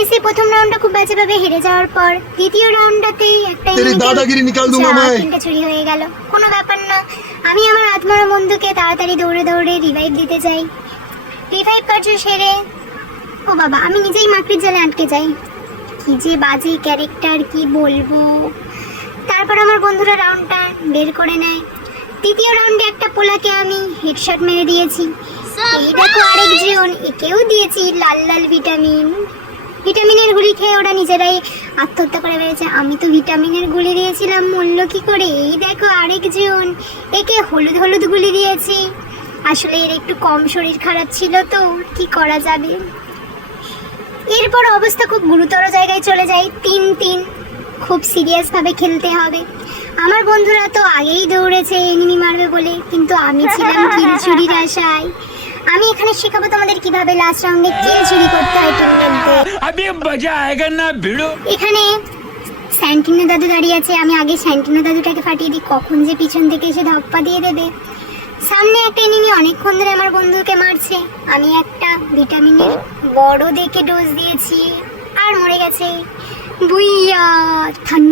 এসে প্রথম রাউন্ডটা খুব বাজেভাবে হেরে যাওয়ার পর দ্বিতীয় রাউন্ডটাতেই একটা তেরি দাদাগিরি নিকাল দুঙ্গা মাই তিনটা চুরি হয়ে গেল। কোনো ব্যাপার না। আমি আমার আত্মরা বন্ধুকে তাড়াতাড়ি দৌড়ে দৌড়ে রিভাইভ দিতে যাই। রিভাইভ কার্য সেরে ও বাবা আমি নিজেই মাকড়ির জালে আটকে যাই। কি যে বাজে ক্যারেক্টার কি বলব? তারপর আমার বন্ধুরা রাউন্ডটা বের করে নেয়। তৃতীয় রাউন্ডে একটা পোলাকে আমি হেডশট মেরে দিয়েছি। এই দেখো আরেকজন একেও দিয়েছি লাল লাল ভিটামিন ভিটামিনের গুলি খেয়ে ওরা নিজেরাই আত্মহত্যা করে বেড়েছে আমি তো ভিটামিনের গুলি দিয়েছিলাম মূল্য কি করে? এই দেখো আরেকজন একে হলুদ হলুদ গুলি দিয়েছি। আসলে এর একটু কম শরীর খারাপ ছিল তো কি করা যাবে? এরপর অবস্থা খুব গুরুতর জায়গায় চলে যায়। তিন তিন খুব সিরিয়াসভাবে খেলতে হবে। আমার বন্ধুরা তো আগেই দৌড়েছে এনিমি মারবে বলে কিন্তু আমি ছিলাম কিল চুরির আশায়। আমি এখানে শেখাবো তোমাদের কীভাবে লাস্ট রাউন্ডে কিল চুরি করতে হয়। अभी मजा आएगा ना भिड़ो এখানে স্যান্টিনো দাদু দাঁড়িয়ে আছে আমি আগে স্যান্টিনো দাদুটাকে ফাটিয়ে দিই কখন যে পিছন থেকে এসে ধপ্পা দিয়ে দেবে সামনে একটা এনিমি অনেকক্ষণ ধরে আমার বন্ধুকে মারছে আমি একটা ভিটামিনের বড় দেখে ডোজ দিয়েছি আর মরে গেছে বুইয়া থান